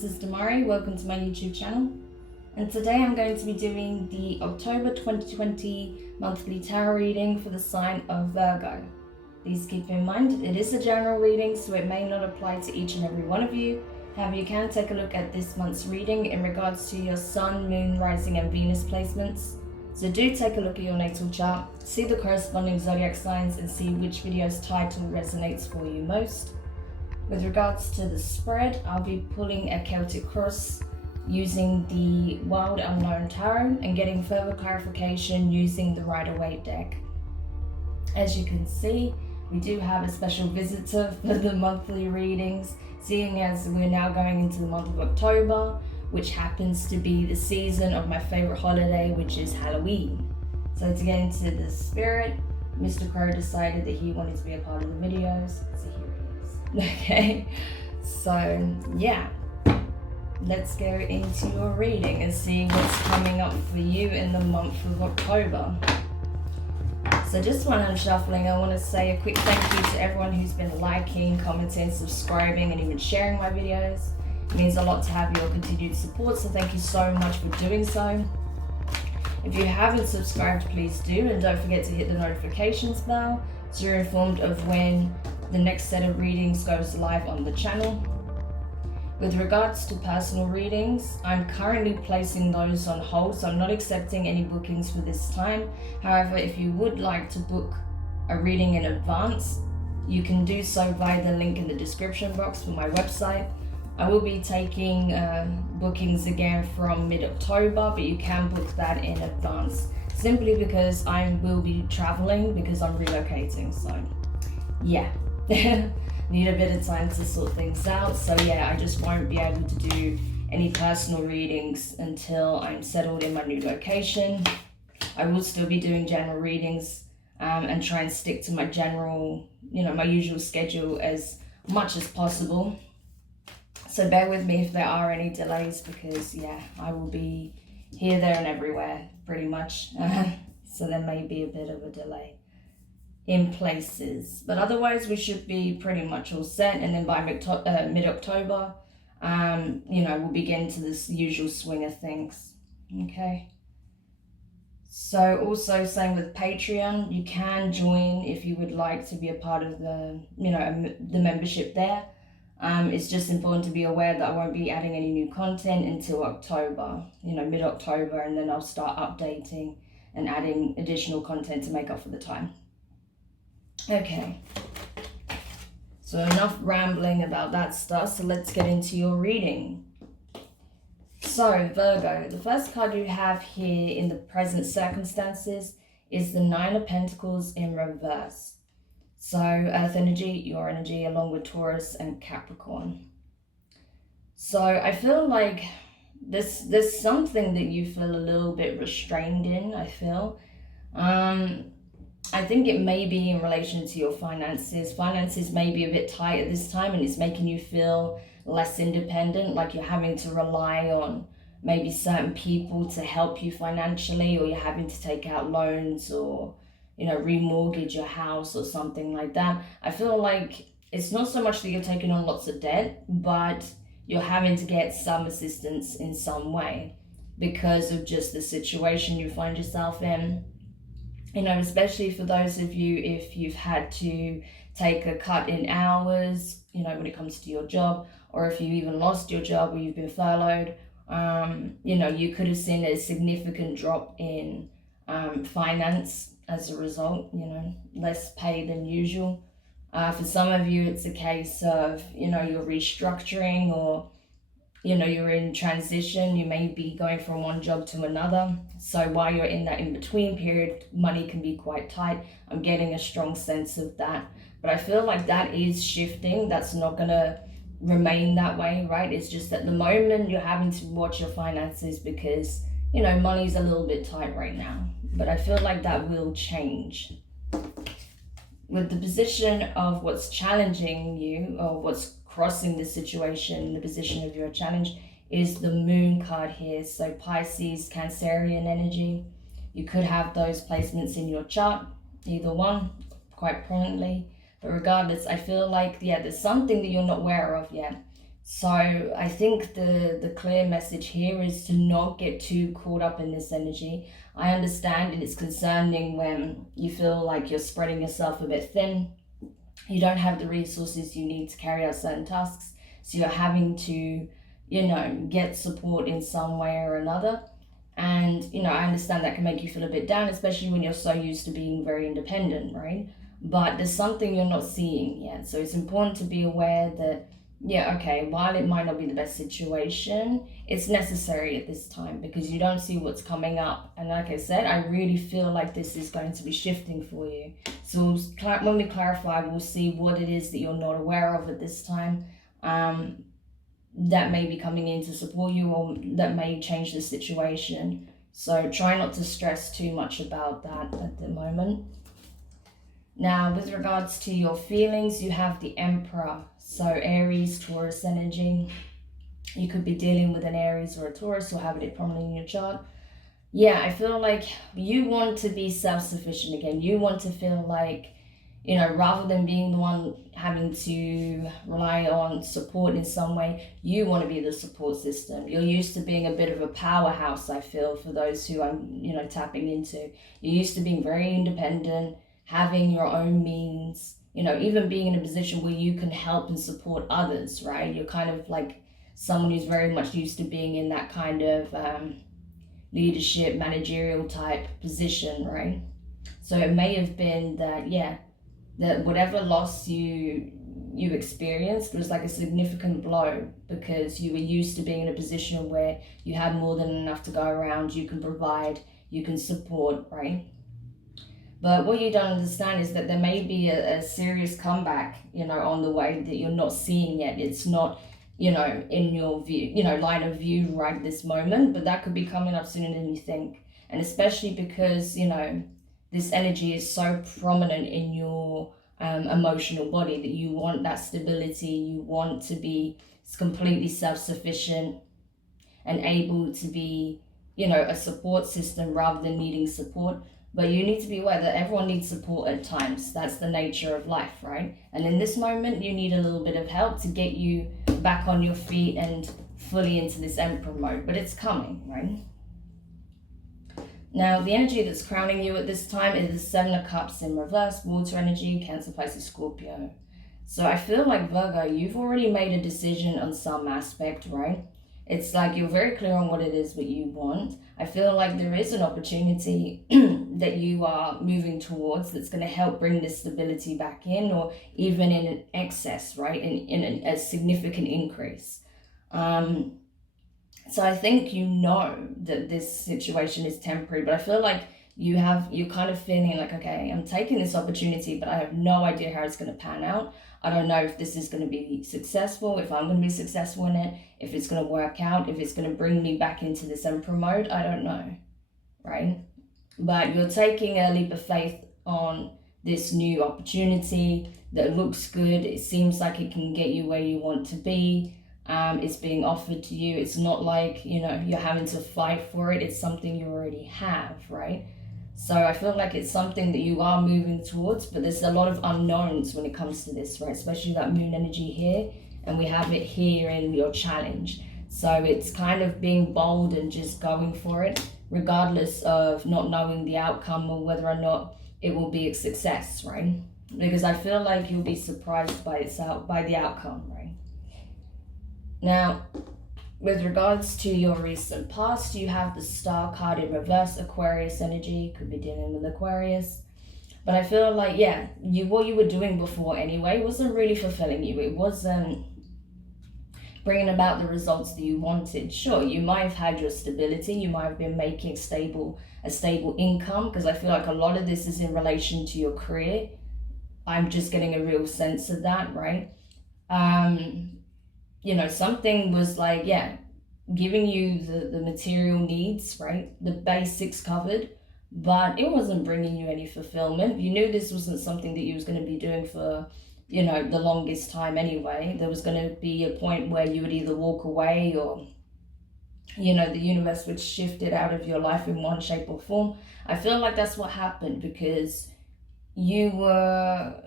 this is Demari. Welcome to my YouTube channel. And today I'm going to be doing the October 2020 monthly tarot reading for the sign of Virgo. Please keep in mind, it is a general reading, so it may not apply to each and every one of you. However, you can take a look at this month's reading in regards to your Sun, Moon, Rising and Venus placements. So do take a look at your natal chart, see the corresponding zodiac signs and see which video's title resonates for you most. With regards to the spread, I'll be pulling a Celtic cross using the Wild Unknown Tarot and getting further clarification using the Rider-Waite deck. As you can see, we do have a special visitor for the monthly readings, seeing as we're now going into the month of October, which happens to be the season of my favorite holiday, which is Halloween. So to get into the spirit, Mr. Crow decided that he wanted to be a part of the videos, so here it is. Okay, so yeah, let's go into your reading and see what's coming up for you in the month of October. So just when I'm shuffling, I want to say a quick thank you to everyone who's been liking, commenting, subscribing and even sharing my videos. It means a lot to have your continued support, so thank you so much for doing so. If you haven't subscribed, please do, and don't forget to hit the notifications bell so you're informed of when the next set of readings goes live on the channel. With regards to personal readings, I'm currently placing those on hold, so I'm not accepting any bookings for this time. However, if you would like to book a reading in advance, you can do so via the link in the description box for my website. I will be taking bookings again from mid-October, but you can book that in advance, simply because I will be traveling because I'm relocating, so yeah. Need a bit of time to sort things out, so yeah, I just won't be able to do any personal readings until I'm settled in my new location. I will still be doing general readings and try and stick to my general, my usual schedule as much as possible. So bear with me if there are any delays, because yeah, I will be here, there and everywhere pretty much. So there may be a bit of a delay in places, but otherwise we should be pretty much all set, and then by mid-October we'll begin to this usual swing of things. Okay, so also same with Patreon, you can join if you would like to be a part of the the membership there. It's just important to be aware that I won't be adding any new content until October, mid-October, and then I'll start updating and adding additional content to make up for the time. Okay, so enough rambling about that stuff, so let's get into your reading. So Virgo, the first card you have here in the present circumstances is the Nine of Pentacles in reverse. So Earth energy, your energy, along with Taurus and Capricorn. So I feel like there's something that you feel a little bit restrained in, I feel. I think it may be in relation to your finances. Finances may be a bit tight at this time, and it's making you feel less independent, like you're having to rely on maybe certain people to help you financially, or you're having to take out loans or remortgage your house or something like that. I feel like it's not so much that you're taking on lots of debt, but you're having to get some assistance in some way because of just the situation you find yourself in. Especially for those of you, if you've had to take a cut in hours, when it comes to your job, or if you even lost your job or you've been furloughed, you could have seen a significant drop in finance as a result, less pay than usual. For some of you, it's a case of, you're restructuring, or, you're in transition. You may be going from one job to another. So while you're in that in-between period, money can be quite tight. I'm getting a strong sense of that. But I feel like that is shifting. That's not going to remain that way, right? It's just at the moment you're having to watch your finances because, money's a little bit tight right now. But I feel like that will change. With the position of what's challenging you, or what's crossing the situation, the position of your challenge, is the Moon card here. So Pisces, Cancerian energy. You could have those placements in your chart, either one, quite prominently. But regardless, I feel like, there's something that you're not aware of yet. So I think the clear message here is to not get too caught up in this energy. I understand and it's concerning when you feel like you're spreading yourself a bit thin. You don't have the resources you need to carry out certain tasks. So you're having to, get support in some way or another. And, I understand that can make you feel a bit down, especially when you're so used to being very independent, right? But there's something you're not seeing yet. So it's important to be aware that, yeah, okay, while it might not be the best situation, it's necessary at this time because you don't see what's coming up. And like I said, I really feel like this is going to be shifting for you. So when we clarify, we'll see what it is that you're not aware of at this time. That may be coming in to support you or that may change the situation. So try not to stress too much about that at the moment. Now, with regards to your feelings, you have the Emperor. So Aries, Taurus energy. You could be dealing with an Aries or a Taurus or having it prominent in your chart. Yeah, I feel like you want to be self-sufficient again. You want to feel like, rather than being the one having to rely on support in some way, you want to be the support system. You're used to being a bit of a powerhouse, I feel, for those who I'm, tapping into. You're used to being very independent, having your own means, even being in a position where you can help and support others, right? You're kind of like someone who's very much used to being in that kind of leadership, managerial type position, right? So it may have been that, that whatever loss you experienced was like a significant blow because you were used to being in a position where you had more than enough to go around, you can provide, you can support, right? But what you don't understand is that there may be a serious comeback, on the way that you're not seeing yet. It's not, in your view, line of view right this moment, but that could be coming up sooner than you think. And especially because, this energy is so prominent in your emotional body that you want that stability, you want to be completely self-sufficient and able to be, a support system rather than needing support. But you need to be aware that everyone needs support at times. That's the nature of life, right? And in this moment, you need a little bit of help to get you back on your feet and fully into this Emperor mode. But it's coming, right? Now, the energy that's crowning you at this time is the Seven of Cups in reverse, water energy, Cancer, Pisces, Scorpio. So I feel like, Virgo, you've already made a decision on some aspect, right? It's like you're very clear on what it is what you want. I feel like there is an opportunity that you are moving towards that's going to help bring this stability back in, or even in an excess, right? In a significant increase. So I think that this situation is temporary, but I feel like you're kind of feeling like, okay, I'm taking this opportunity, but I have no idea how it's going to pan out. I don't know if this is going to be successful, if I'm going to be successful in it, if it's going to work out, if it's going to bring me back into this Emperor mode. I don't know, right? But you're taking a leap of faith on this new opportunity that looks good. It seems like it can get you where you want to be. It's being offered to you. It's not like, you're having to fight for it. It's something you already have, right? So I feel like it's something that you are moving towards, but there's a lot of unknowns when it comes to this, right? Especially that moon energy here, and we have it here in your challenge. So it's kind of being bold and just going for it, regardless of not knowing the outcome or whether or not it will be a success, right? Because I feel like you'll be surprised by the outcome, right? Now, with regards to your recent past, you have the Star card in reverse, Aquarius energy. Could be dealing with Aquarius. But I feel like, what you were doing before anyway wasn't really fulfilling you. It wasn't bringing about the results that you wanted. Sure, you might have had your stability. You might have been making a stable income, because I feel like a lot of this is in relation to your career. I'm just getting a real sense of that, right? Something was like, giving you the material needs, right? The basics covered, but it wasn't bringing you any fulfillment. You knew this wasn't something that you was going to be doing for, the longest time anyway. There was going to be a point where you would either walk away or, the universe would shift it out of your life in one shape or form. I feel like that's what happened because you were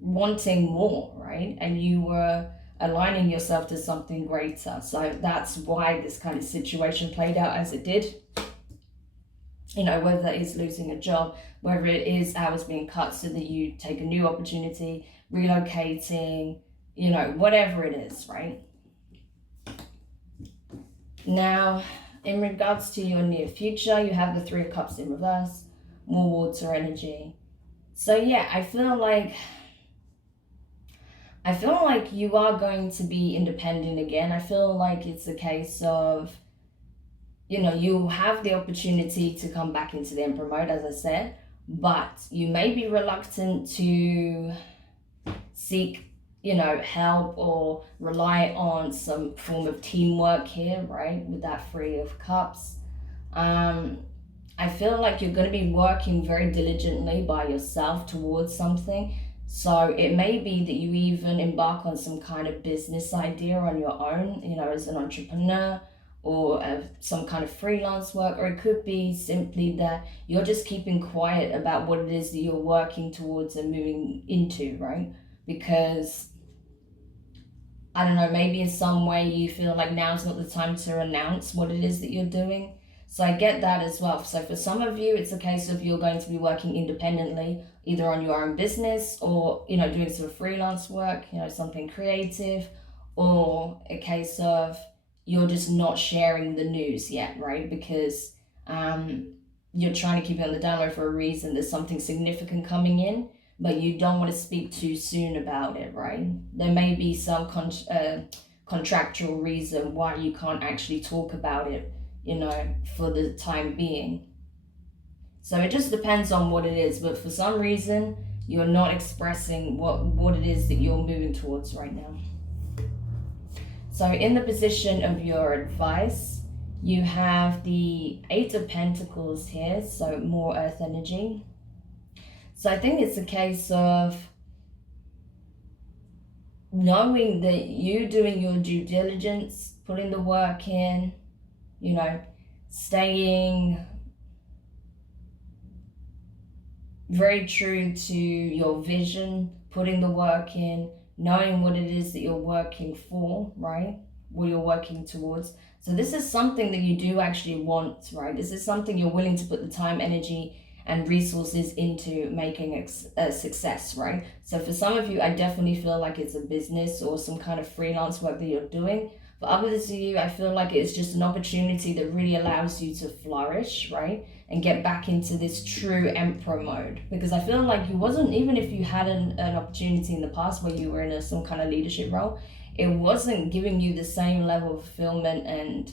wanting more, right? And you were aligning yourself to something greater. So that's why this kind of situation played out as it did. You know, whether it is losing a job, whether it is hours being cut so that you take a new opportunity, relocating, you know, whatever it is, right? Now, in regards to your near future, you have the Three of Cups in reverse, more water energy. So yeah, I feel like you are going to be independent again. I feel like it's a case of, you know, you have the opportunity to come back into the Emperor mode, as I said, but you may be reluctant to seek, you know, help or rely on some form of teamwork here, right? With that Three of Cups. I feel like you're going to be working very diligently by yourself towards something. So it may be that you even embark on some kind of business idea on your own, you know, as an entrepreneur, or some kind of freelance work, or it could be simply that you're just keeping quiet about what it is that you're working towards and moving into, right? Because, I don't know, maybe in some way you feel like now's not the time to announce what it is that you're doing. So I get that as well. So for some of you, it's a case of you're going to be working independently, either on your own business or, you know, doing some freelance work, you know, something creative, or a case of you're just not sharing the news yet, right? Because you're trying to keep it on the down low for a reason. There's something significant coming in, but you don't want to speak too soon about it, right? There may be some contractual reason why you can't actually talk about it, you know, for the time being. So it just depends on what it is, but for some reason you're not expressing what it is that you're moving towards right now. So in the position of your advice, you have the Eight of Pentacles here, so more earth energy. So I think it's a case of knowing that you doing your due diligence, putting the work in, you know, staying very true to your vision, putting the work in, knowing what it is that you're working for, right? What you're working towards. So this is something that you do actually want, right? This is something you're willing to put the time, energy, and resources into making a success, right? So for some of you, I definitely feel like it's a business or some kind of freelance work that you're doing. For others of you, I feel like it's just an opportunity that really allows you to flourish, right? And get back into this true Emperor mode. Because I feel like you wasn't, even if you had an opportunity in the past where you were in some kind of leadership role, it wasn't giving you the same level of fulfillment and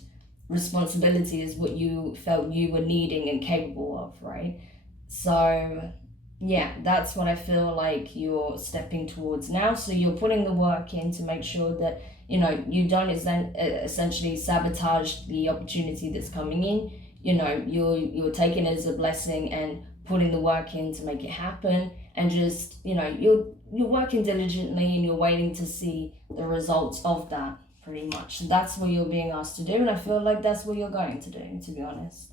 responsibility as what you felt you were needing and capable of, right? So yeah, that's what I feel like you're stepping towards now. So you're putting the work in to make sure that, you know, you don't essentially sabotage the opportunity that's coming in. You know, you're taking it as a blessing and putting the work in to make it happen, and just, you know, you're working diligently and you're waiting to see the results of that, pretty much. That's what you're being asked to do, and I feel like that's what you're going to do, to be honest.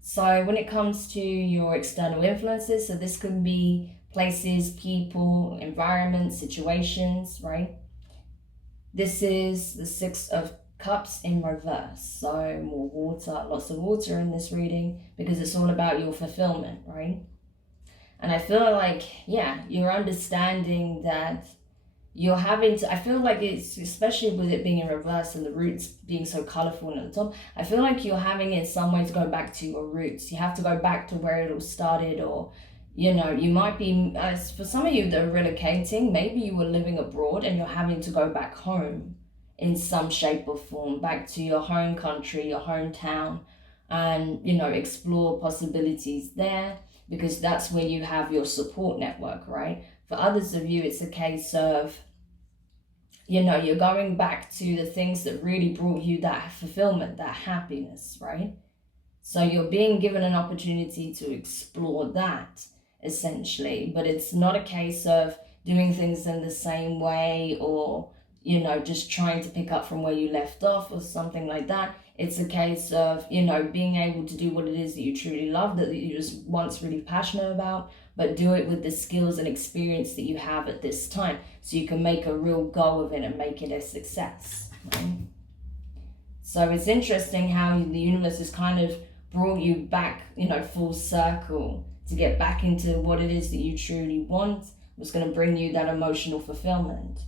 So when it comes to your external influences, so this could be places, people, environments, situations, right? This is the Six of Cups in reverse. So more water, lots of water in this reading, because it's all about your fulfillment, right? And I feel like, yeah, you're understanding that you're having to, I feel like it's, especially with it being in reverse and the roots being so colorful and at the top, I feel like you're having in some way to go back to your roots. You have to go back to where it all started, or, you know, you might be, for some of you that are relocating, maybe you were living abroad and you're having to go back home in some shape or form, back to your home country, your hometown, and, you know, explore possibilities there, because that's where you have your support network, right? For others of you, it's a case of, you know, you're going back to the things that really brought you that fulfillment, that happiness, right? So you're being given an opportunity to explore that, essentially. But it's not a case of doing things in the same way, or, you know, just trying to pick up from where you left off or something like that. It's a case of, you know, being able to do what it is that you truly love, that you was once really passionate about, but do it with the skills and experience that you have at this time, so you can make a real go of it and make it a success, right? So it's interesting how the universe has kind of brought you back, you know, full circle to get back into what it is that you truly want, was going to bring you that emotional fulfillment.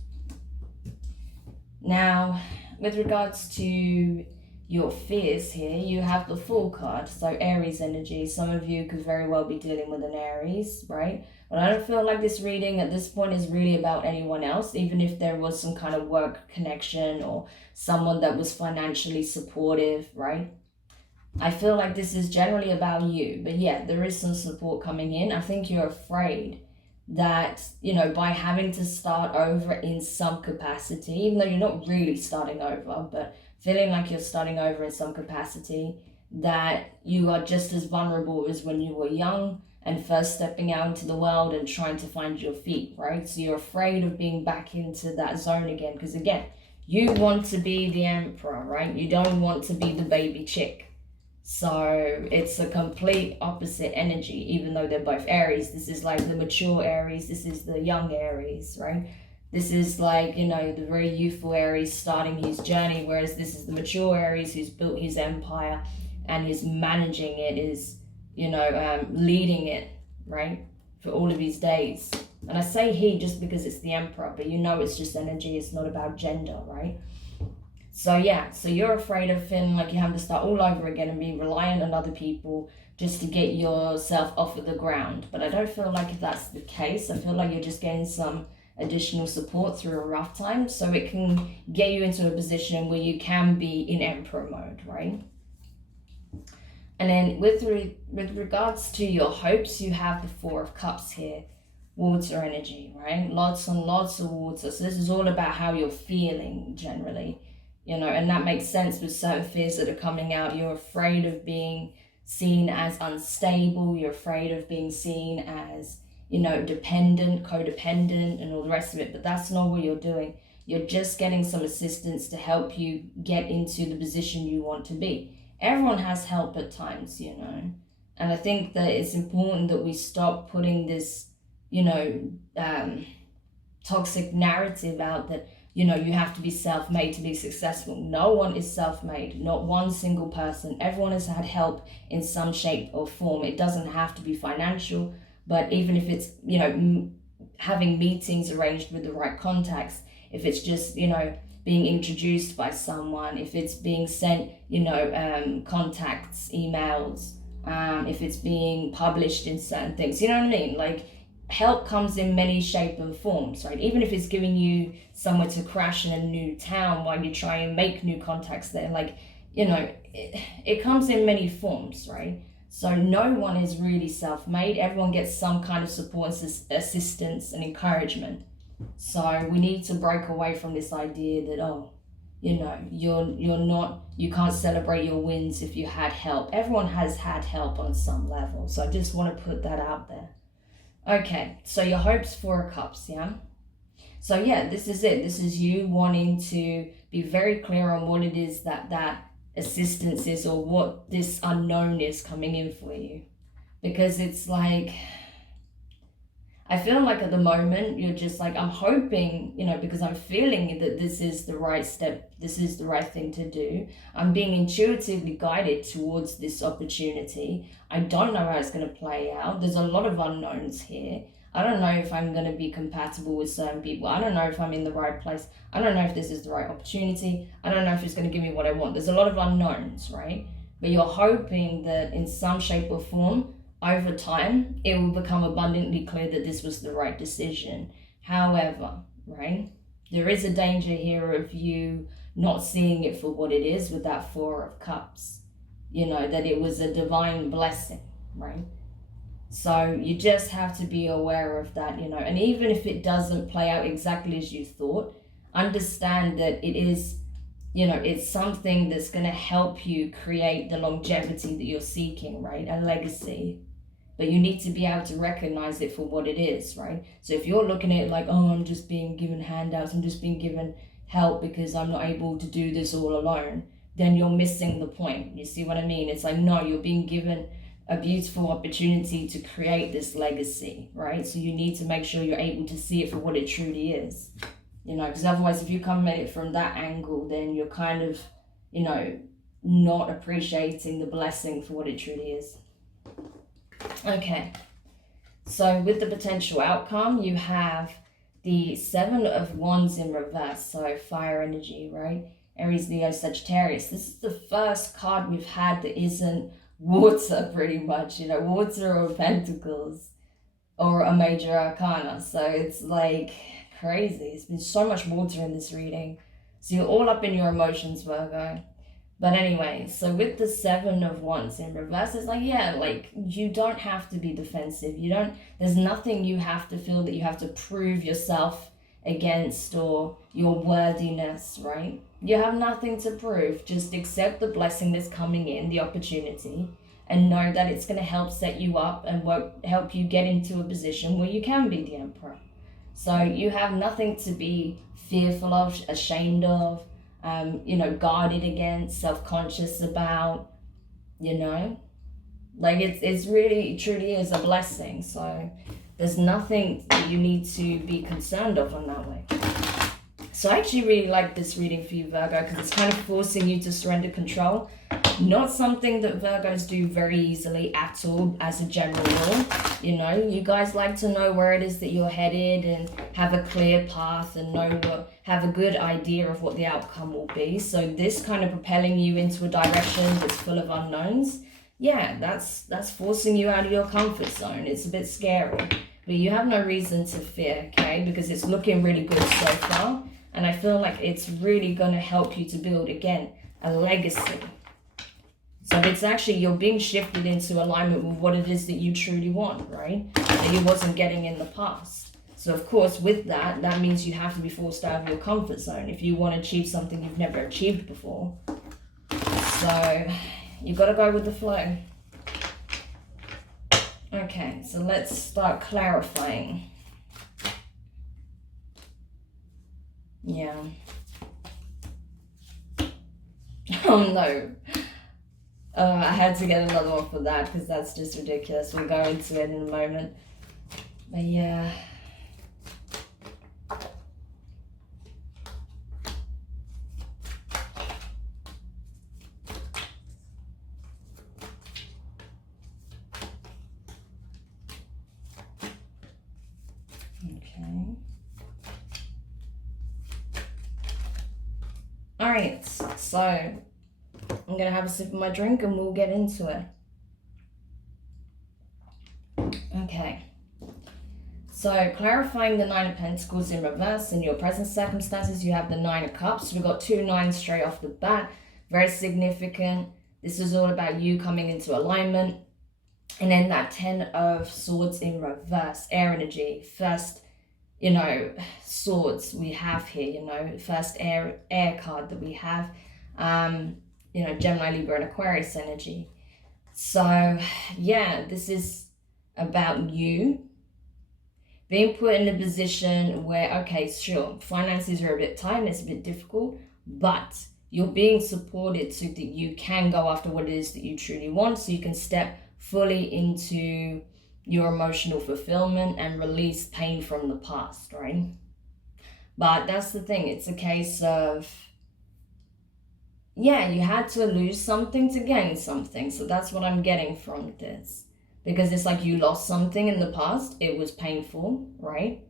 Now, with regards to your fears here, you have the Fool card, so Aries energy. Some of you could very well be dealing with an Aries, right? But I don't feel like this reading at this point is really about anyone else, even if there was some kind of work connection or someone that was financially supportive, right? I feel like this is generally about you, but yeah, there is some support coming in. I think you're afraid that, you know, by having to start over in some capacity, even though you're not really starting over, but feeling like you're starting over in some capacity, that you are just as vulnerable as when you were young and first stepping out into the world and trying to find your feet, right? So you're afraid of being back into that zone again, because again, you want to be the emperor, right? You don't want to be the baby chick. So it's a complete opposite energy, even though they're both Aries. This is like the mature Aries, this is the young Aries, right? This is like, you know, the very youthful Aries starting his journey, whereas this is the mature Aries who's built his empire and is managing it, is, you know, leading it, right, for all of his days. And I say he just because it's the emperor, but you know it's just energy, it's not about gender, right? So yeah, so you're afraid of feeling like you have to start all over again and be reliant on other people just to get yourself off of the ground. But I don't feel like if that's the case. I feel like you're just getting some additional support through a rough time, so it can get you into a position where you can be in emperor mode, right? And then with regards to your hopes, you have the Four of Cups here, water energy, right? Lots and lots of water. So this is all about how you're feeling generally, you know, and that makes sense with certain fears that are coming out. You're afraid of being seen as unstable. You're afraid of being seen as, you know, dependent, codependent, and all the rest of it. But that's not what you're doing. You're just getting some assistance to help you get into the position you want to be. Everyone has help at times, you know. And I think that it's important that we stop putting this, you know, toxic narrative out that, you know, you have to be self-made to be successful. No one is self-made, not one single person. Everyone has had help in some shape or form. It doesn't have to be financial, but even if it's, you know, having meetings arranged with the right contacts, if it's just, you know, being introduced by someone, if it's being sent, you know, contacts, emails, if it's being published in certain things, you know what I mean? Like, help comes in many shapes and forms, right? Even if it's giving you somewhere to crash in a new town while you try and make new contacts there, like, you know, it comes in many forms, right? So no one is really self-made. Everyone gets some kind of support, assistance, and encouragement. So we need to break away from this idea that, oh, you know, you can't celebrate your wins if you had help. Everyone has had help on some level. So I just want to put that out there. Okay, so your hopes, Four of Cups, yeah? So yeah, this is it. This is you wanting to be very clear on what it is that assistance is, or what this unknown is coming in for you. Because it's like, I feel like at the moment, you're just like, I'm hoping, you know, because I'm feeling that this is the right step, this is the right thing to do. I'm being intuitively guided towards this opportunity. I don't know how it's going to play out. There's a lot of unknowns here. I don't know if I'm going to be compatible with certain people. I don't know if I'm in the right place. I don't know if this is the right opportunity. I don't know if it's going to give me what I want. There's a lot of unknowns, right? But you're hoping that in some shape or form, over time, it will become abundantly clear that this was the right decision. However, right, there is a danger here of you not seeing it for what it is with that Four of Cups. You know, that it was a divine blessing, right? So you just have to be aware of that, you know. And even if it doesn't play out exactly as you thought, understand that it is, you know, it's something that's going to help you create the longevity that you're seeking, right? A legacy. But you need to be able to recognize it for what it is, right? So if you're looking at it like, oh, I'm just being given handouts, I'm just being given, help because I'm not able to do this all alone, then you're missing the point. You see what I mean? It's like, no, you're being given a beautiful opportunity to create this legacy, right? So you need to make sure you're able to see it for what it truly is, you know, because otherwise if you come at it from that angle, then you're kind of, you know, not appreciating the blessing for what it truly is. Okay, so with the potential outcome, you have the 7 of Wands in reverse, so fire energy, right? Aries, Leo, Sagittarius. This is the first card we've had that isn't water, pretty much, you know, water or pentacles or a major arcana. So it's like crazy. It's been so much water in this reading. So you're all up in your emotions, Virgo. But anyway, so with the 7 of Wands in reverse, it's like, yeah, like you don't have to be defensive. There's nothing you have to feel that you have to prove yourself against or your worthiness, right? You have nothing to prove. Just accept the blessing that's coming in, the opportunity, and know that it's going to help set you up and help you get into a position where you can be the emperor. So you have nothing to be fearful of, ashamed of, you know, guarded against, self-conscious about, you know, like it's really, it truly is a blessing. So there's nothing that you need to be concerned of on that way. So I actually really like this reading for you, Virgo, because it's kind of forcing you to surrender control. Not something that Virgos do very easily at all as a general rule. You know, you guys like to know where it is that you're headed and have a clear path and have a good idea of what the outcome will be. So this kind of propelling you into a direction that's full of unknowns, yeah, that's forcing you out of your comfort zone. It's a bit scary, but you have no reason to fear, okay? Because it's looking really good so far. And I feel like it's really going to help you to build, again, a legacy. So it's actually, you're being shifted into alignment with what it is that you truly want, right? That you wasn't getting in the past. So of course, with that, that means you have to be forced out of your comfort zone if you want to achieve something you've never achieved before. So you got to go with the flow. Okay, so let's start clarifying. Yeah. Oh no. I had to get another one for that because that's just ridiculous. We'll go into it in a moment. But yeah. Okay. All right, so I'm going to have a sip of my drink and we'll get into it. Okay, so clarifying the 9 of Pentacles in reverse. In your present circumstances, you have the 9 of Cups. We've got 2 9s straight off the bat. Very significant. This is all about you coming into alignment. And then that 10 of Swords in reverse, air energy, first, you know, swords we have here, you know, first air card that we have, you know, Gemini, Libra, and Aquarius energy. So yeah, this is about you being put in a position where, okay, sure, finances are a bit tight and it's a bit difficult, but you're being supported so that you can go after what it is that you truly want, so you can step fully into your emotional fulfillment and release pain from the past, right? But that's the thing, it's a case of, yeah, you had to lose something to gain something. So that's what I'm getting from this, because it's like you lost something in the past. It was painful, right?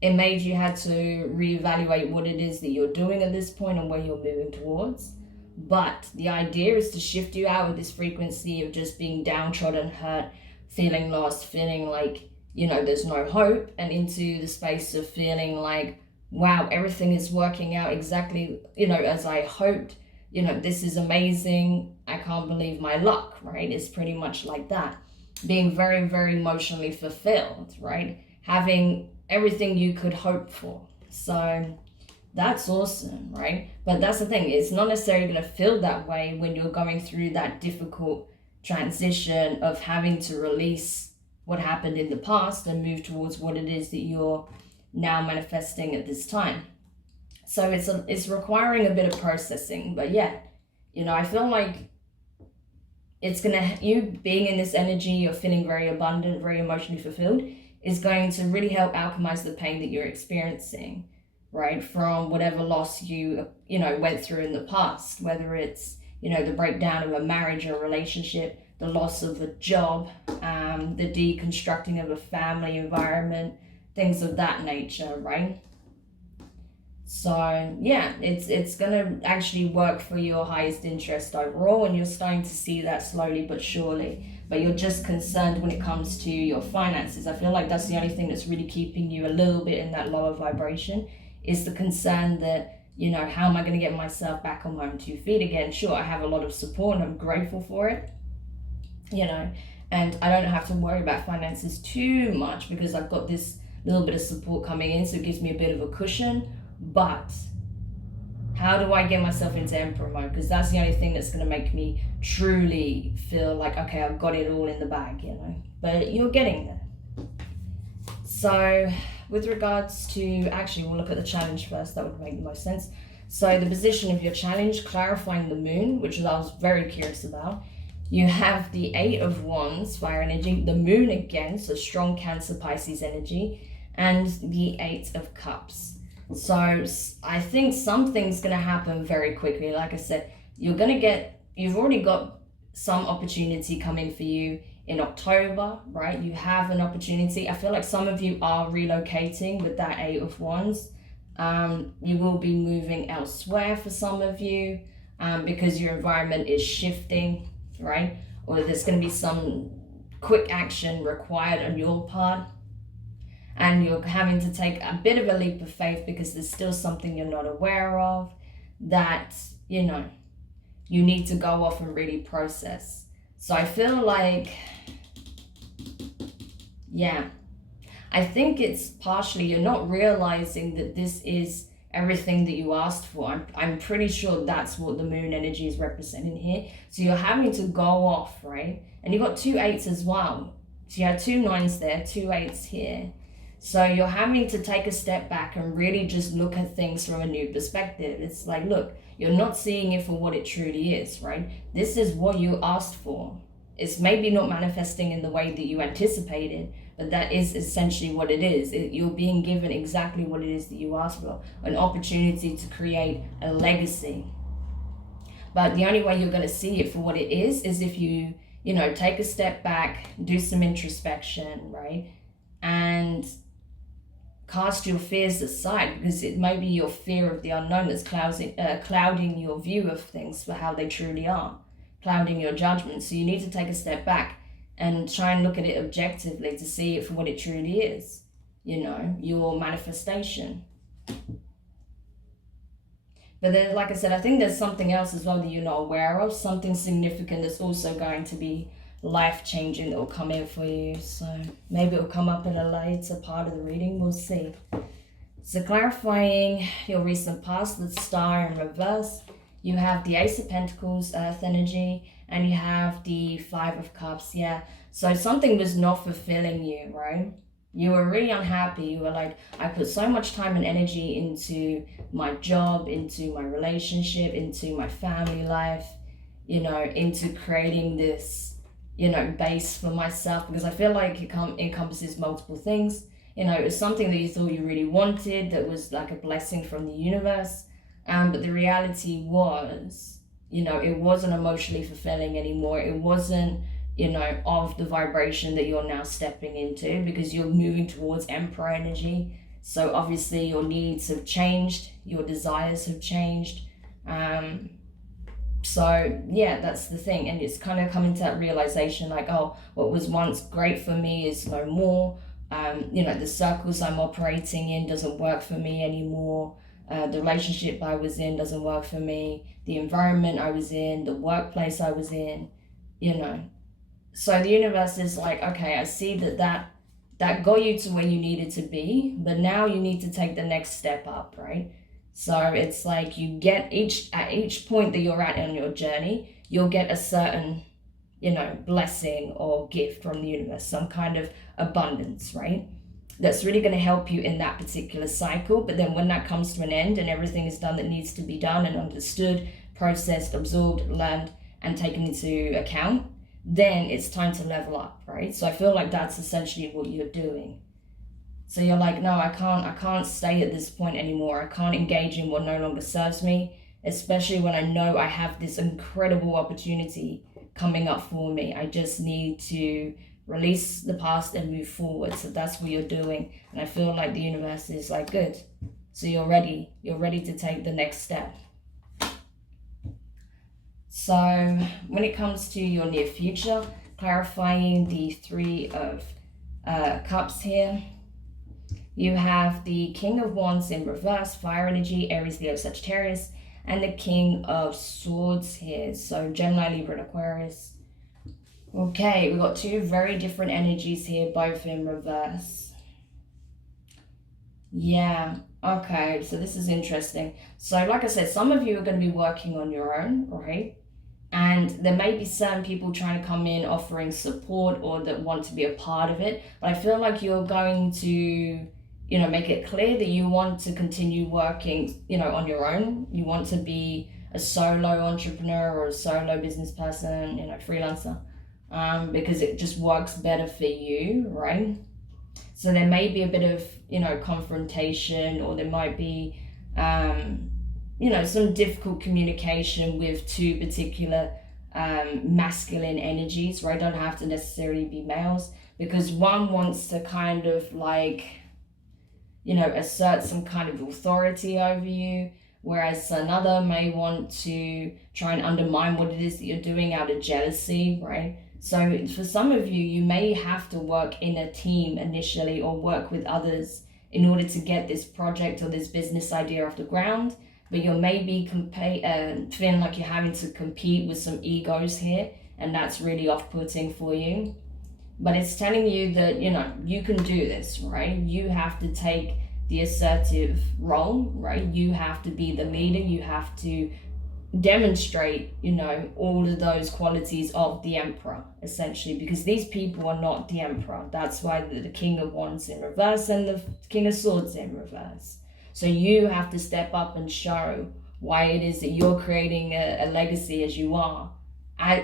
It made you had to reevaluate what it is that you're doing at this point and where you're moving towards. But the idea is to shift you out of this frequency of just being downtrodden, hurt, feeling lost, feeling like, you know, there's no hope, and into the space of feeling like, wow, everything is working out exactly, you know, as I hoped. You know, this is amazing. I can't believe my luck, right? It's pretty much like that. Being very, very emotionally fulfilled, right? Having everything you could hope for. So that's awesome, right? But that's the thing, it's not necessarily going to feel that way when you're going through that difficult transition of having to release what happened in the past and move towards what it is that you're now manifesting at this time. So it's requiring a bit of processing. But yeah, you know, I feel like it's gonna, you being in this energy of feeling very abundant, very emotionally fulfilled, is going to really help alchemize the pain that you're experiencing, right? From whatever loss you know, went through in the past, whether it's, you know, the breakdown of a marriage or a relationship, the loss of a job, the deconstructing of a family environment, things of that nature, right? So yeah, it's gonna actually work for your highest interest overall, and you're starting to see that slowly but surely. But you're just concerned when it comes to your finances. I feel like that's the only thing that's really keeping you a little bit in that lower vibration, is the concern that, you know, how am I going to get myself back on my own 2 feet again? Sure, I have a lot of support and I'm grateful for it, you know, and I don't have to worry about finances too much because I've got this little bit of support coming in, so it gives me a bit of a cushion. But how do I get myself into Emperor mode? Because that's the only thing that's going to make me truly feel like, okay, I've got it all in the bag, you know. But you're getting there. So with regards to, actually, we'll look at the challenge first. That would make the most sense. So the position of your challenge, clarifying the moon, which I was very curious about. You have the 8 of Wands, fire energy, the moon again, so strong Cancer, Pisces energy, and the 8 of Cups. So I think something's going to happen very quickly. Like I said, you've already got some opportunity coming for you in October, right? You have an opportunity. I feel like some of you are relocating with that 8 of Wands. You will be moving elsewhere for some of you because your environment is shifting, right? Or there's going to be some quick action required on your part. And you're having to take a bit of a leap of faith because there's still something you're not aware of that, you know, you need to go off and really process. So I feel like, yeah, I think it's partially you're not realizing that this is everything that you asked for. I'm pretty sure that's what the moon energy is representing here. So you're having to go off, right? And you've got 2 8s as well. So you have 2 9s there, 2 8s here. So you're having to take a step back and really just look at things from a new perspective. It's like, look, you're not seeing it for what it truly is, right? This is what you asked for. It's maybe not manifesting in the way that you anticipated, but that is essentially what it is. You're being given exactly what it is that you asked for, an opportunity to create a legacy. But the only way you're going to see it for what it is if you know, take a step back, do some introspection, right? And cast your fears aside, because it may be your fear of the unknown that's clouding your view of things for how they truly are, clouding your judgment. So you need to take a step back and try and look at it objectively to see it for what it truly is, you know, your manifestation. But then, like I said, I think there's something else as well that you're not aware of, something significant that's also going to be life-changing that will come in for you. So maybe it'll come up in a later part of the reading, we'll see. So clarifying your recent past, the Star in reverse, you have the Ace of Pentacles, Earth energy, and you have the 5 of Cups. Yeah, so something was not fulfilling you, right? You were really unhappy. You were like, I put so much time and energy into my job, into my relationship, into my family life, you know, into creating this, you know, base for myself, because I feel like it encompasses multiple things. You know, it was something that you thought you really wanted, that was like a blessing from the universe. But the reality was, you know, it wasn't emotionally fulfilling anymore. It wasn't, you know, of the vibration that you're now stepping into, because you're moving towards Emperor energy. So obviously your needs have changed, your desires have changed. So yeah, that's the thing. And it's kind of coming to that realization like, oh, what was once great for me is no more. You know, the circles I'm operating in doesn't work for me anymore. The relationship I was in doesn't work for me. The environment I was in, the workplace I was in, you know. So the universe is like, okay, I see that got you to where you needed to be, but now you need to take the next step up, right? So it's like you get at each point that you're at on your journey, you'll get a certain, you know, blessing or gift from the universe, some kind of abundance, right? that's really going to help you in that particular cycle. But then when that comes to an end and everything is done that needs to be done and understood, processed, absorbed, learned, and taken into account, then it's time to level up, right? So I feel like that's essentially what you're doing. So you're like, no, I can't stay at this point anymore. I can't engage in what no longer serves me, especially when I know I have this incredible opportunity coming up for me. I just need to release the past and move forward. So that's what you're doing. And I feel like the universe is like, good. So you're ready to take the next step. So when it comes to your near future, clarifying the Three of Cups here, you have the King of Wands in reverse, fire energy, Aries, Leo, Sagittarius, and the King of Swords here. So Gemini, Libra, and Aquarius. Okay, we've got two very different energies here, both in reverse. Yeah, okay, so this is interesting. So like I said, some of you are going to be working on your own, right? And there may be certain people trying to come in offering support or that want to be a part of it. But I feel like you're going to, make it clear that you want to continue working, on your own. You want to be a solo entrepreneur or a solo business person, freelancer, because it just works better for you, right? So there may be a bit of, confrontation, or there might be, some difficult communication with two particular masculine energies, right? Don't have to necessarily be males, because one wants to kind of like, assert some kind of authority over you, whereas another may want to try and undermine what it is that you're doing out of jealousy, right? So for some of you, you may have to work in a team initially, or work with others in order to get this project or this business idea off the ground. But you're maybe feeling like you're having to compete with some egos here, and that's really off-putting for you. But it's telling you that, you can do this, right? You have to take the assertive role, right? You have to be the leader. You have to demonstrate, all of those qualities of the Emperor, essentially, because these people are not the Emperor. That's why the King of Wands in reverse and the King of Swords in reverse. So you have to step up and show why it is that you're creating a legacy as you are,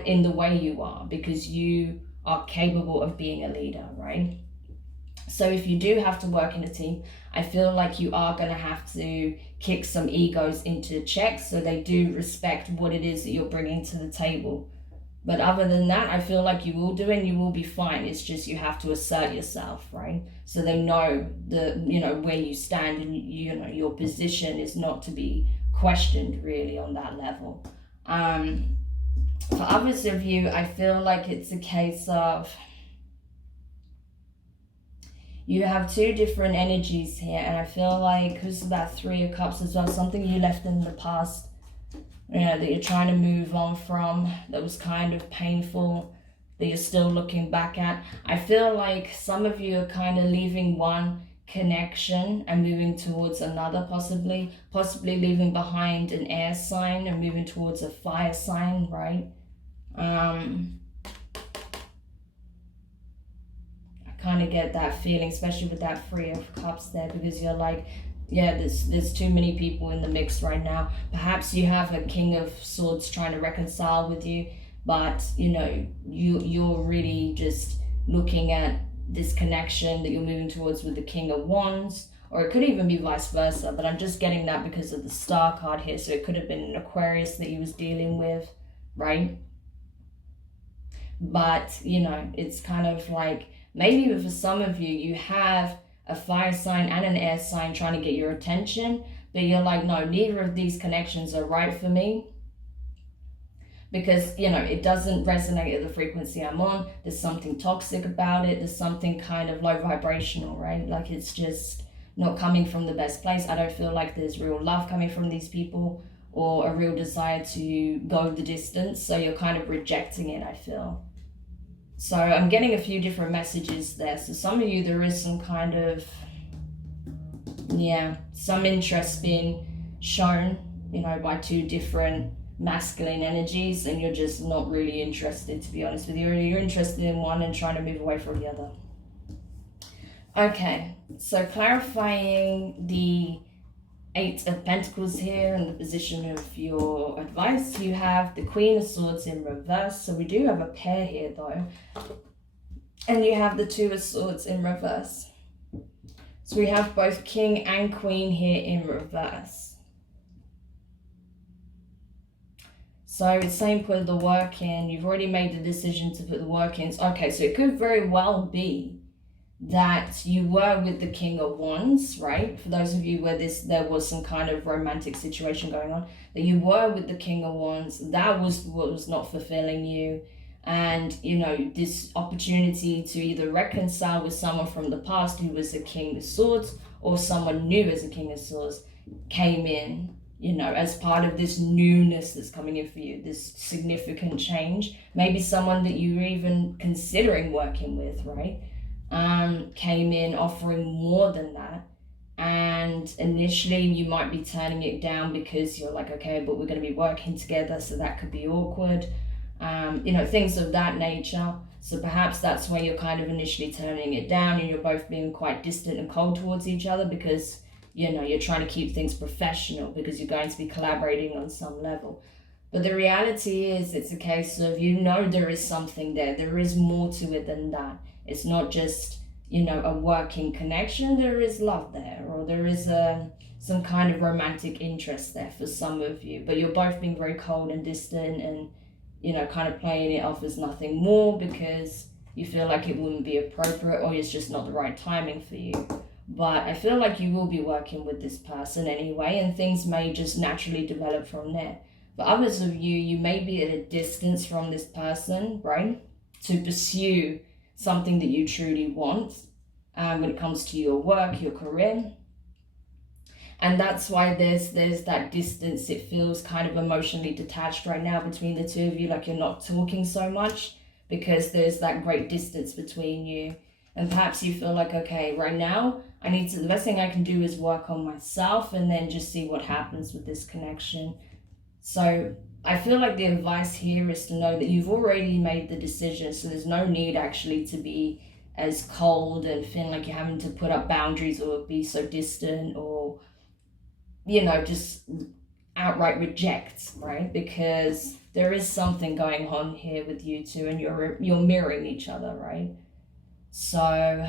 in the way you are, because you are capable of being a leader, right? So if you do have to work in a team, I feel like you are going to have to kick some egos into check so they do respect what it is that you're bringing to the table. But other than that, I feel like you will do it and you will be fine. It's just you have to assert yourself, right? So they know where you stand, and your position is not to be questioned really on that level. For others of you, I feel like it's a case of you have two different energies here, and I feel like, because of that Three of Cups as well, something you left in the past, that you're trying to move on from, that was kind of painful, that you're still looking back at. I feel like some of you are kind of leaving one connection and moving towards another, possibly leaving behind an air sign and moving towards a fire sign, right? I kind of get that feeling, especially with that Three of Cups there, because you're like, yeah, there's too many people in the mix right now. Perhaps you have a King of Swords trying to reconcile with you, but you're really just looking at this connection that you're moving towards with the King of Wands, or it could even be vice versa, but I'm just getting that because of the Star card here. So it could have been an Aquarius that he was dealing with, right? But it's kind of like, maybe for some of you, you have a fire sign and an air sign trying to get your attention, but you're like, no, neither of these connections are right for me, because it doesn't resonate at the frequency I'm on. There's something toxic about it. There's something kind of low vibrational, right? Like it's just not coming from the best place. I don't feel like there's real love coming from these people, or a real desire to go the distance. So you're kind of rejecting it, I feel. So I'm getting a few different messages there. So some of you, there is some kind of, some interest being shown, by two different masculine energies, and you're just not really interested, to be honest with you. You're interested in one and trying to move away from the other. Okay, so clarifying the Eight of Pentacles here in the position of your advice, you have the Queen of Swords in reverse. So we do have a pair here though. And you have the Two of Swords in reverse. So we have both King and Queen here in reverse. So it's saying put the work in. You've already made the decision to put the work in. Okay, so it could very well be that you were with the King of Wands, right? For those of you where there was some kind of romantic situation going on, that you were with the King of Wands, that was what was not fulfilling you. And, you know, this opportunity to either reconcile with someone from the past who was a King of Swords or someone new as a King of Swords came in, you know, as part of this newness that's coming in for you, this significant change. Maybe someone that you were even considering working with, right? Came in offering more than that, and initially you might be turning it down because you're like, okay, but we're going to be working together, so that could be awkward, you know, things of that nature. So perhaps that's where you're kind of initially turning it down, and you're both being quite distant and cold towards each other because, you know, you're trying to keep things professional because you're going to be collaborating on some level. But the reality is, it's a case of, you know, there is something there is more to it than that. It's not just, you know, a working connection. There is love there, or there is some kind of romantic interest there for some of you. But you're both being very cold and distant and, you know, kind of playing it off as nothing more because you feel like it wouldn't be appropriate or it's just not the right timing for you. But I feel like you will be working with this person anyway, and things may just naturally develop from there. For others of you, you may be at a distance from this person, right, to pursue something that you truly want when it comes to your work, your career. And that's why there's that distance. It feels kind of emotionally detached right now between the two of you, like you're not talking so much because there's that great distance between you. And perhaps you feel like, okay, right now the best thing I can do is work on myself and then just see what happens with this connection. So I feel like the advice here is to know that you've already made the decision, so there's no need actually to be as cold and feeling like you're having to put up boundaries or be so distant or, you know, just outright reject, right? Because there is something going on here with you two, and you're mirroring each other, right? So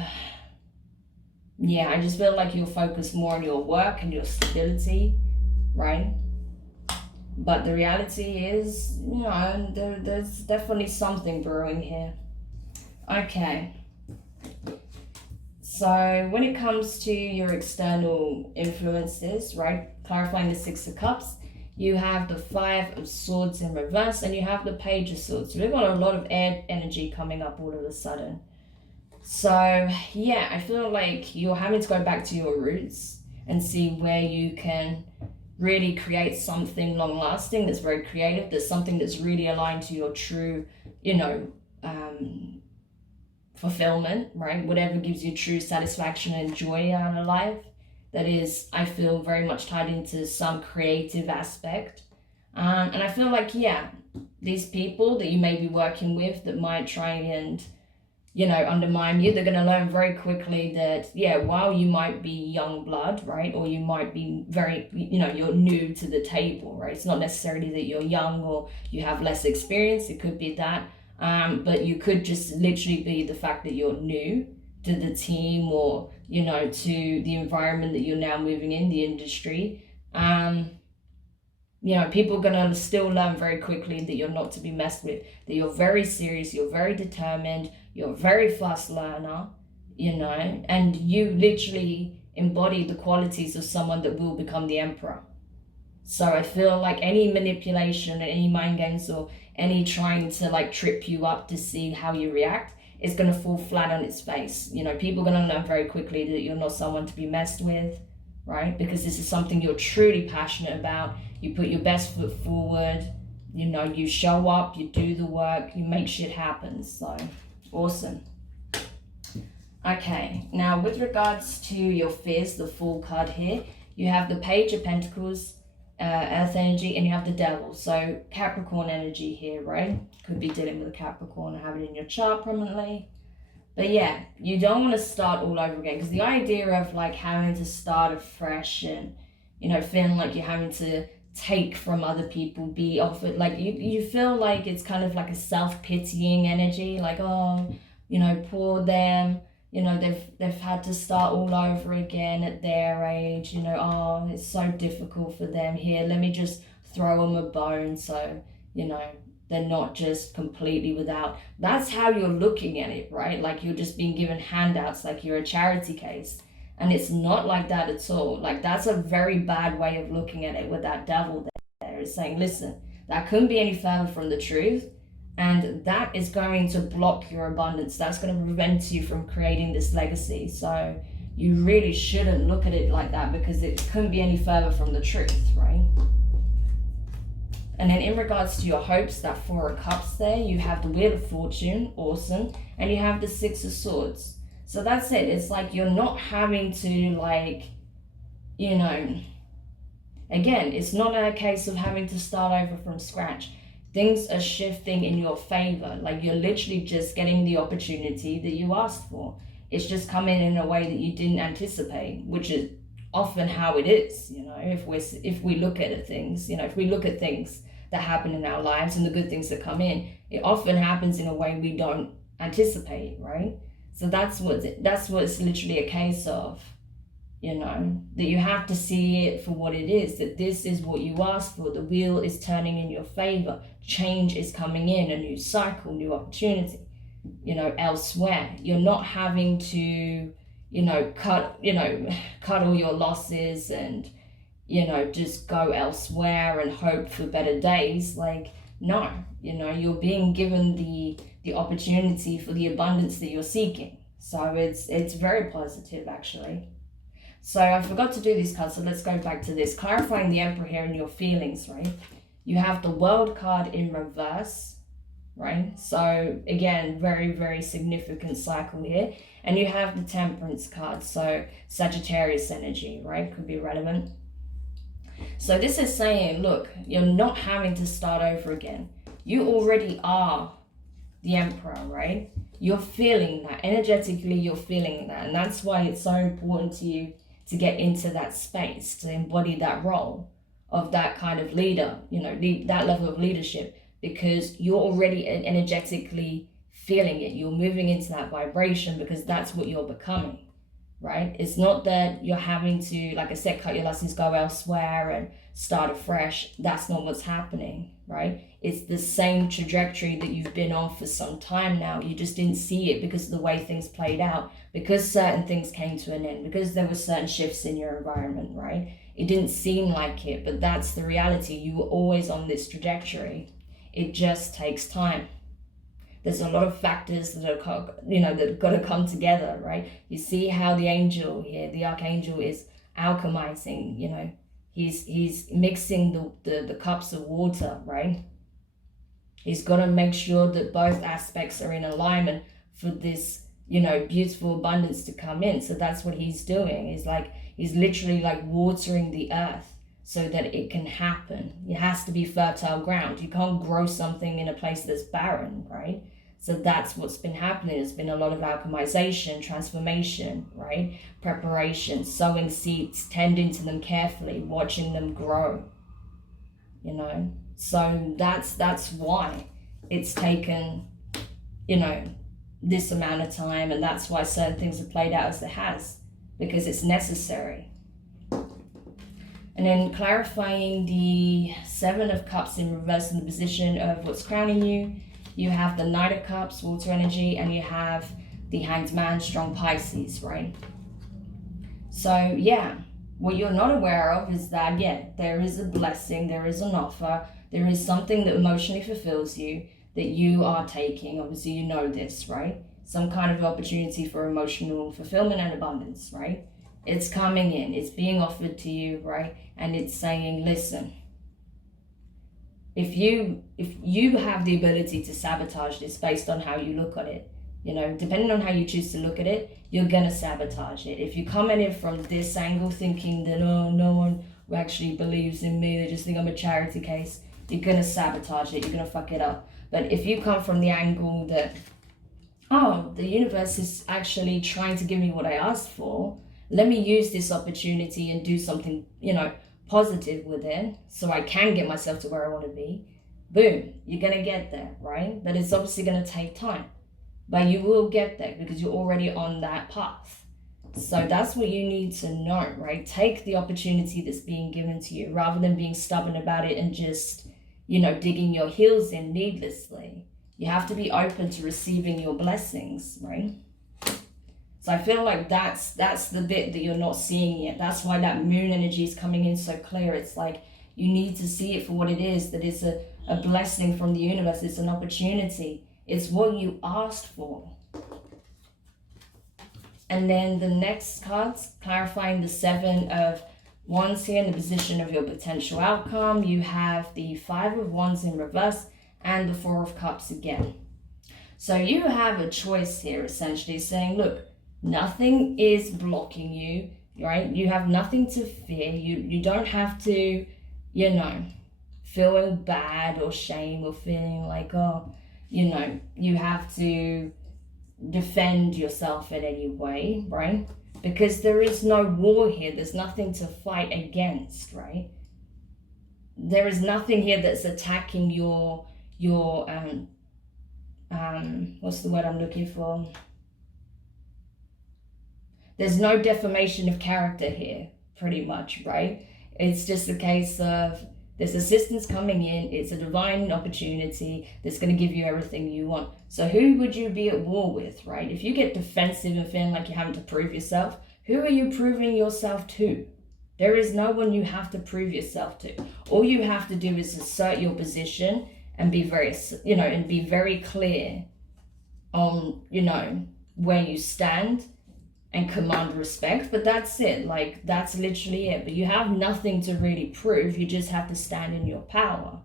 yeah, I just feel like you'll focus more on your work and your stability, right? But the reality is, you know, there's definitely something brewing here. Okay. So when it comes to your external influences, right, clarifying the Six of Cups, you have the Five of Swords in reverse and you have the Page of Swords. So we've got a lot of air energy coming up all of a sudden. So yeah, I feel like you're having to go back to your roots and see where you can really create something long lasting that's very creative, that's something that's really aligned to your true, you know, fulfillment, right? Whatever gives you true satisfaction and joy out of life. That is, I feel, very much tied into some creative aspect. And I feel like, yeah, these people that you may be working with that might try and, you know, undermine you, they're going to learn very quickly that, yeah, while you might be young blood, right, or you might be very, you know, you're new to the table, right? It's not necessarily that you're young or you have less experience. It could be that. But you could just literally be the fact that you're new to the team or, you know, to the environment that you're now moving in, the industry. You know, people are going to still learn very quickly that you're not to be messed with, that you're very serious, you're very determined, you're a very fast learner, you know, and you literally embody the qualities of someone that will become the emperor. So I feel like any manipulation, any mind games, or any trying to like trip you up to see how you react is going to fall flat on its face. You know, people are going to learn very quickly that you're not someone to be messed with, right? Because this is something you're truly passionate about. You put your best foot forward, you know, you show up, you do the work, you make shit happen. So awesome. Okay, now with regards to your fears, the Fool card here, you have the Page of Pentacles, Earth energy, and you have the Devil. So Capricorn energy here, right? Could be dealing with a Capricorn or have it in your chart prominently. But yeah, you don't want to start all over again, because the idea of like having to start afresh and, you know, feeling like you're having to take from other people, be offered, like you feel like it's kind of like a self-pitying energy, like, oh, you know, poor them, you know, they've had to start all over again at their age, you know, oh, it's so difficult for them. Here, let me just throw them a bone, so, you know, they're not just completely without. That's how you're looking at it, right? Like you're just being given handouts, like you're a charity case. And it's not like that at all. Like that's a very bad way of looking at it with that devil there. It's saying, listen, that couldn't be any further from the truth. And that is going to block your abundance. That's going to prevent you from creating this legacy. So you really shouldn't look at it like that, because it couldn't be any further from the truth, right? And then in regards to your hopes, that Four of Cups there, you have the Wheel of Fortune, awesome. And you have the Six of Swords. So that's it. It's like you're not having to, like, you know, again, it's not a case of having to start over from scratch. Things are shifting in your favor. Like you're literally just getting the opportunity that you asked for. It's just coming in a way that you didn't anticipate, which is often how it is, you know, if we look at things, you know, if we look at things that happen in our lives and the good things that come in, it often happens in a way we don't anticipate, right? So that's what it's literally a case of, you know, that you have to see it for what it is, that this is what you asked for. The wheel is turning in your favor. Change is coming in, a new cycle, new opportunity, you know, elsewhere. You're not having to, you know, cut all your losses and, you know, just go elsewhere and hope for better days. Like, no, you know, you're being given the opportunity for the abundance that you're seeking. So it's very positive, actually. So I forgot to do these cards, so let's go back to this. Clarifying the Emperor here and your feelings, right? You have the World card in reverse, right? So again, very, very significant cycle here. And you have the Temperance card, so Sagittarius energy, right? Could be relevant. So this is saying, look, you're not having to start over again. You already are the Emperor, right? You're feeling that. Energetically, you're feeling that. And that's why it's so important to you to get into that space, to embody that role of that kind of leader, you know, that level of leadership, because you're already energetically feeling it. You're moving into that vibration because that's what you're becoming, right? It's not that you're having to, like I said, cut your losses, go elsewhere and start afresh. That's not what's happening, right? It's the same trajectory that you've been on for some time now. You just didn't see it because of the way things played out, because certain things came to an end, because there were certain shifts in your environment, right? It didn't seem like it, but that's the reality. You were always on this trajectory. It just takes time. There's a lot of factors that are, you know, that got to come together, right? You see how the angel here, the archangel, is alchemizing, you know, he's mixing the cups of water, right? He's got to make sure that both aspects are in alignment for this, you know, beautiful abundance to come in. So that's what he's doing. He's literally like watering the earth so that it can happen. It has to be fertile ground. You can't grow something in a place that's barren, right? So that's what's been happening. There's been a lot of alchemization, transformation, right? Preparation, sowing seeds, tending to them carefully, watching them grow, you know? So that's why it's taken, you know, this amount of time, and that's why certain things have played out as it has, because it's necessary. And then clarifying the Seven of Cups in reverse in the position of what's crowning you. You have the Knight of Cups, water energy, and you have the Hanged Man, strong Pisces, right? So yeah, what you're not aware of is that, yeah, there is a blessing, there is an offer, there is something that emotionally fulfills you that you are taking. Obviously, you know this, right? Some kind of opportunity for emotional fulfillment and abundance, right? It's coming in, it's being offered to you, right? And it's saying, listen, if you have the ability to sabotage this based on how you look at it, you know, depending on how you choose to look at it, you're gonna sabotage it. If you come at it from this angle, thinking that, oh, no one actually believes in me, they just think I'm a charity case, you're gonna sabotage it, you're gonna fuck it up. But if you come from the angle that, oh, the universe is actually trying to give me what I asked for. Let me use this opportunity and do something, positive with it so I can get myself to where I want to be. Boom, you're going to get there, right? But it's obviously going to take time. But you will get there because you're already on that path. So that's what you need to know, right? Take the opportunity that's being given to you rather than being stubborn about it and just, digging your heels in needlessly. You have to be open to receiving your blessings, right? So I feel like that's the bit that you're not seeing yet. That's why that moon energy is coming in so clear. It's like you need to see it for what it is, that it's a blessing from the universe. It's an opportunity. It's what you asked for. And then the next cards, clarifying the 7 of Wands here in the position of your potential outcome. You have the 5 of Wands in reverse and the 4 of Cups again. So you have a choice here, essentially saying, look, nothing is blocking you, right? You have nothing to fear. You don't have to, feeling bad or shame or feeling like, you have to defend yourself in any way, right? Because there is no war here. There's nothing to fight against, right? There is nothing here that's attacking your what's the word I'm looking for? There's no defamation of character here, pretty much, right? It's just a case of there's assistance coming in. It's a divine opportunity that's going to give you everything you want. So who would you be at war with, right? If you get defensive and feeling like you're having to prove yourself, who are you proving yourself to? There is no one you have to prove yourself to. All you have to do is assert your position and be very clear on, where you stand and command respect. But that's it. Like, that's literally it. But you have nothing to really prove. You just have to stand in your power,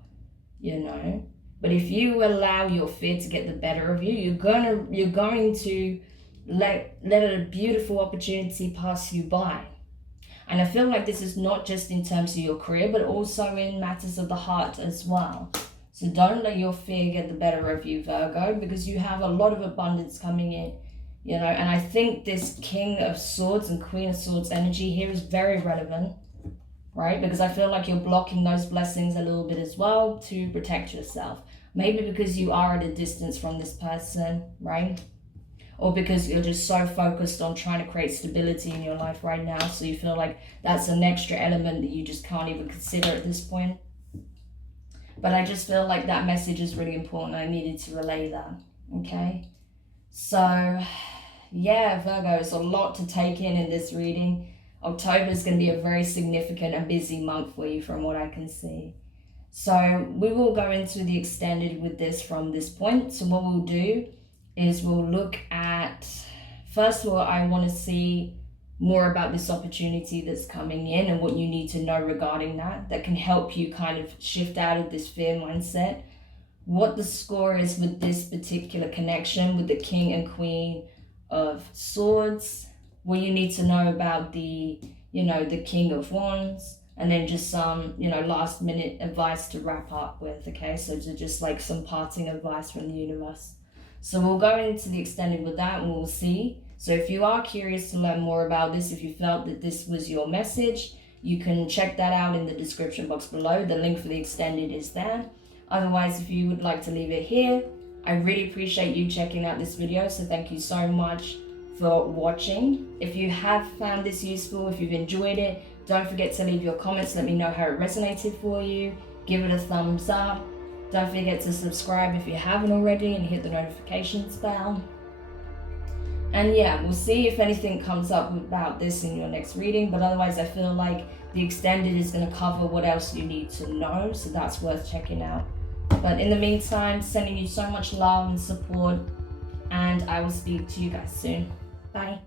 But if you allow your fear to get the better of you, you're going to let a beautiful opportunity pass you by. And I feel like this is not just in terms of your career, but also in matters of the heart as well. So don't let your fear get the better of you, Virgo, because you have a lot of abundance coming in, and I think this King of Swords and Queen of Swords energy here is very relevant, right? Because I feel like you're blocking those blessings a little bit as well to protect yourself. Maybe because you are at a distance from this person, right? Or because you're just so focused on trying to create stability in your life right now. So you feel like that's an extra element that you just can't even consider at this point. But I just feel like that message is really important. I needed to relay that, okay? So, yeah, Virgo, it's a lot to take in this reading. October is going to be a very significant and busy month for you from what I can see. So we will go into the extended with this from this point. So what we'll do is we'll look at, first of all, I want to see more about this opportunity that's coming in and what you need to know regarding that can help you kind of shift out of this fear mindset. What the score is with this particular connection with the King and Queen of Swords, what you need to know about the, the King of Wands, and then just some, last minute advice to wrap up with, okay? So just like some parting advice from the universe. So we'll go into the extended with that and we'll see. So if you are curious to learn more about this, if you felt that this was your message, you can check that out in the description box below. The link for the extended is there. Otherwise, if you would like to leave it here, I really appreciate you checking out this video. So thank you so much for watching. If you have found this useful, if you've enjoyed it, don't forget to leave your comments. Let me know how it resonated for you. Give it a thumbs up. Don't forget to subscribe if you haven't already and hit the notifications bell. And yeah, we'll see if anything comes up about this in your next reading. But otherwise, I feel like the extended is going to cover what else you need to know. So that's worth checking out. But in the meantime, sending you so much love and support. And I will speak to you guys soon. Bye.